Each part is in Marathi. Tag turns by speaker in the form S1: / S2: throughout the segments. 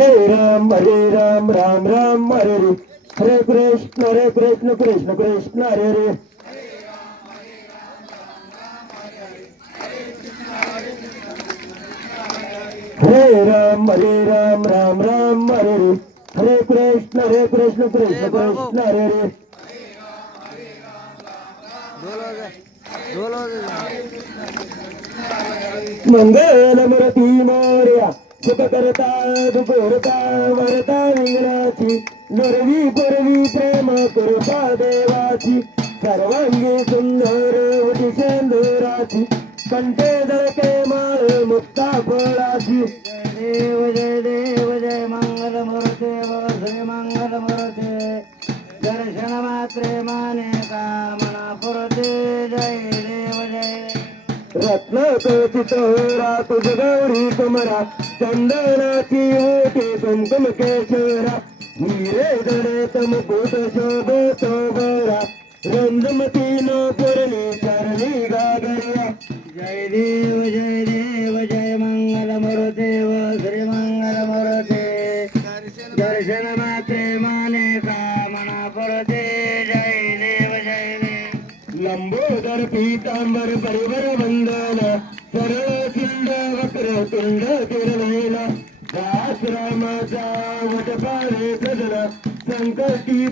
S1: हरे राम हरे राम राम राम हरे हरे हरे कृष्ण हरे कृष्ण कृष्ण कृष्ण हरे हरे हरे राम हरे राम राम राम हरे हरे हरे कृष्ण हरे कृष्ण कृष्ण कृष्ण हरे हरे मंगल मूर्ती मोर्या. सुख करता दुखरता वरता विंगराची नरवी परवी प्रेम कृपा देवाची. सर्वांगी सुंदर होती शेंदुराची कंठे दळके माळ मुक्ता फळाची.
S2: देव जय देव जय मंगल मूर्ते जय मंगल मूर्ते. दर्शन मात्रे माने कामना पुरते जय देव जय
S1: रत्न कथित होरा तुझ गौरी कुमरा चंदनाची होती कुंकुम केशरा हिरे जडे तमकुट शोभतो बरा रंजमती नो पुरली चरणी गागरिया
S2: जय देव जय देव.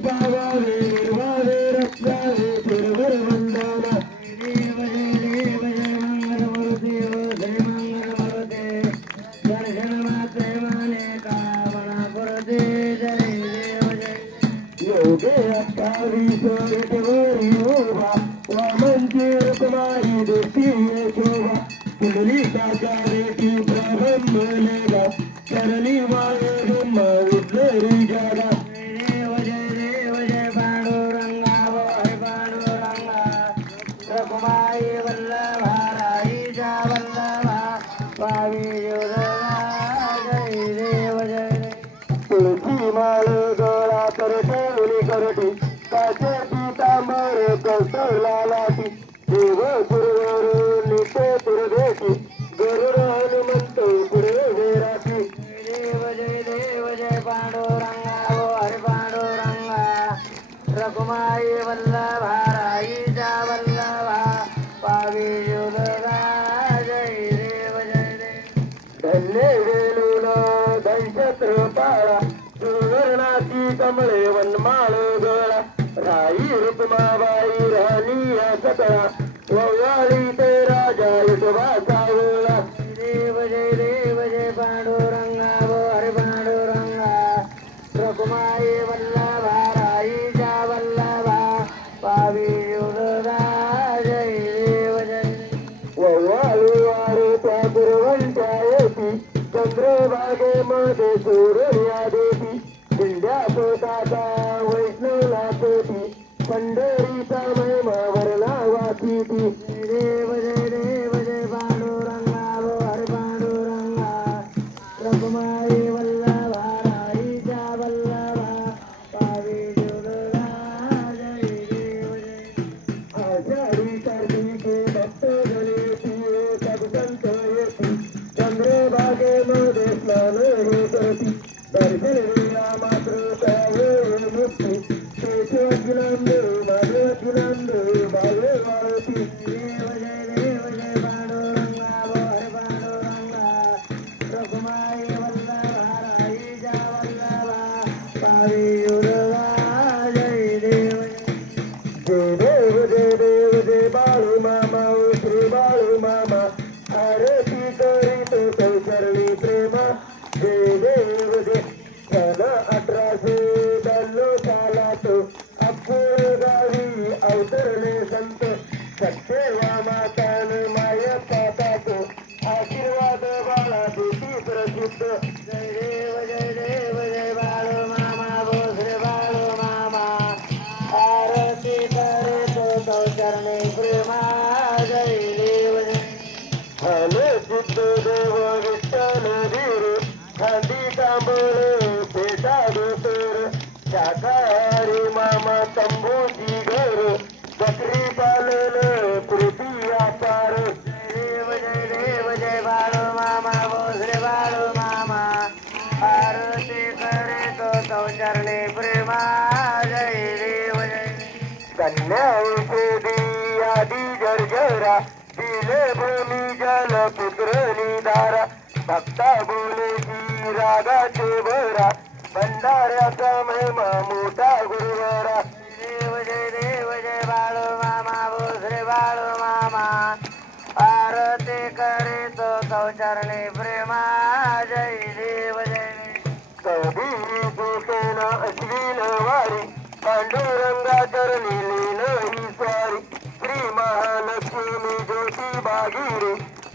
S2: பாவாவே வாவே ரத்னாவே திருவர வந்தானா யோகே
S1: அப்பாவி சோரி दंशत्र पाळा सुवर्णाची कमळे वनमाळ गळा राई रुक्माबाई राणी या सकळा Thank you.
S2: देवा
S1: आशीर्वाद बाळा देशी प्रसिद्ध. बाळ मामा भोसरे बाळ मामा. आरती करे तो चरणे प्रेमा. जय देव हले सिद्ध देव विठ्ठल धीर खांदी
S2: मा जय देव जय
S1: कन्या दी आदी जर्जरा दिले भूमी जल पुत्र निदारा भक्ता बोले की रागाचे बरा भंडाऱ्याचा महिमा मोठा गुरुवारा
S2: देव जय देव जय बाळू मामा भोसले बाळू मामा आरती करे तो
S1: पांडुरंगा चरणी लीन ही स्वारी. श्री महालक्ष्मी ज्योती बागिरी.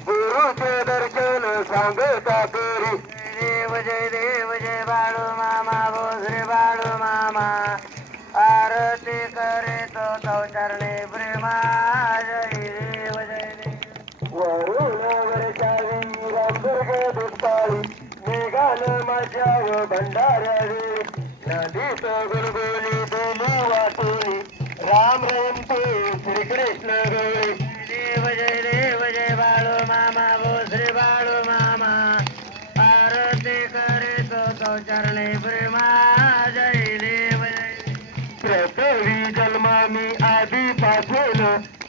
S1: गुरुचे दर्शन सांगता करी.
S2: देव जय देव जय बाळू मामा भोसले बाळू मामा. आरती करे तो तो चरणे प्रेमा जय देव जय देव.
S1: वरुण वर्षावी रामदुर्ग दुष्काळी. मेघान माझ्या भंडाऱ्या रे नदीत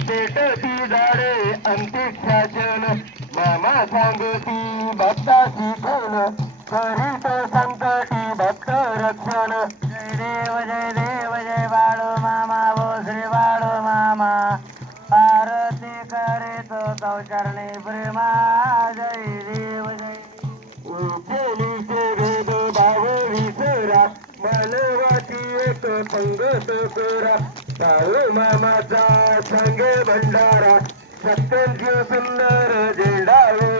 S1: पेटती दारे अंतिक्षाचन मामा सांगती भक्ताची कोण करीत संकटी भक्त रक्षण.
S2: जय देव जय देव जय बाळो मामा वो श्री बाळो मामा. आरती करे तो प्रेमा. जय देव जय
S1: उंचेलीचे भेद भाव विसरा मानवाची एक पंगत कोरा बाळू मामाचा കൊണ്ടാടാ ശക്തൻ ചുവന്ന ജടാവേ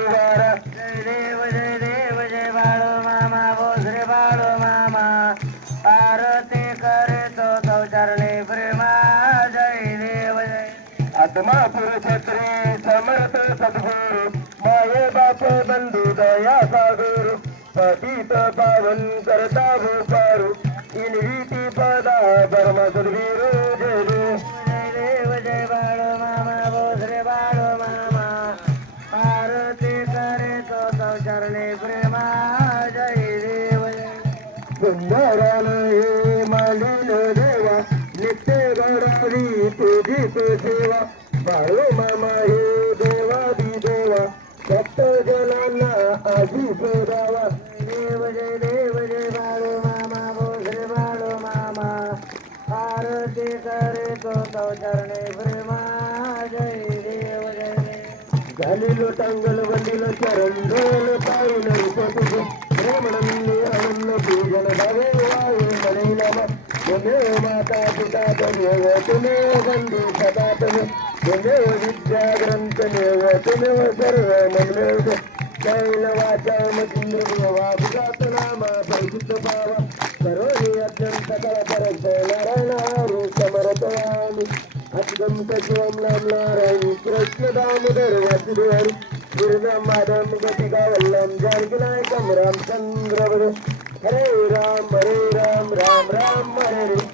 S1: भक्त जनांना आधी सोडावा
S2: देव जय देव जय बाळू मामा भोसले बाळू मामा. आरती करे तो तो चरणे प्रेमा. जय देव जय
S1: झालेलो टांगल वंदिल चरण डोल पाळून पिता त्वमेव बंधू सदा त्वमेव विद्या ग्रंथ सर्व कैल वाचा वा नामा परिचित भावा करोनी अत्यंत कळ नारायण हरी समरतवामी अद्गम सचिवम नाम नारायण कृष्ण दामोदर वासुदेव गिरदम माधम गतिका वल्लम जानकी रामचंद्र हरे राम हरे राम राम राम हरे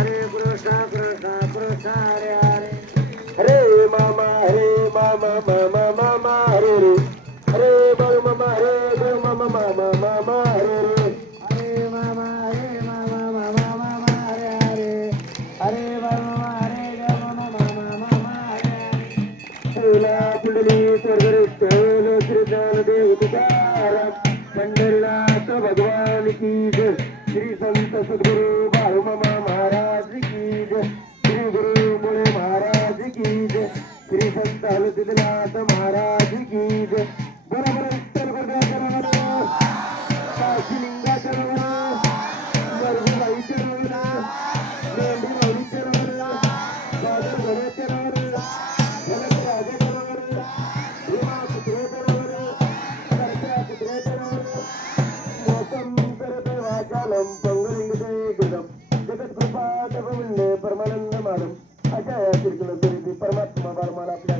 S1: तुला कुंडली स्वर्गरेष्ठल श्री ज्ञानदेव तुकाराम. पंढरनाथ भगवान की जय. श्री संत सद्गुरु बाळूमामा महाराज की जय. श्री गुरु मुळे महाराज की जय. श्री संत हलसिद्धनाथ महाराज की जय. പൊങ്കലിംഗം ജഗദ്ഗുപാതവുണ്ട് പരമാനന്ദമാകും പരമാനാത്മ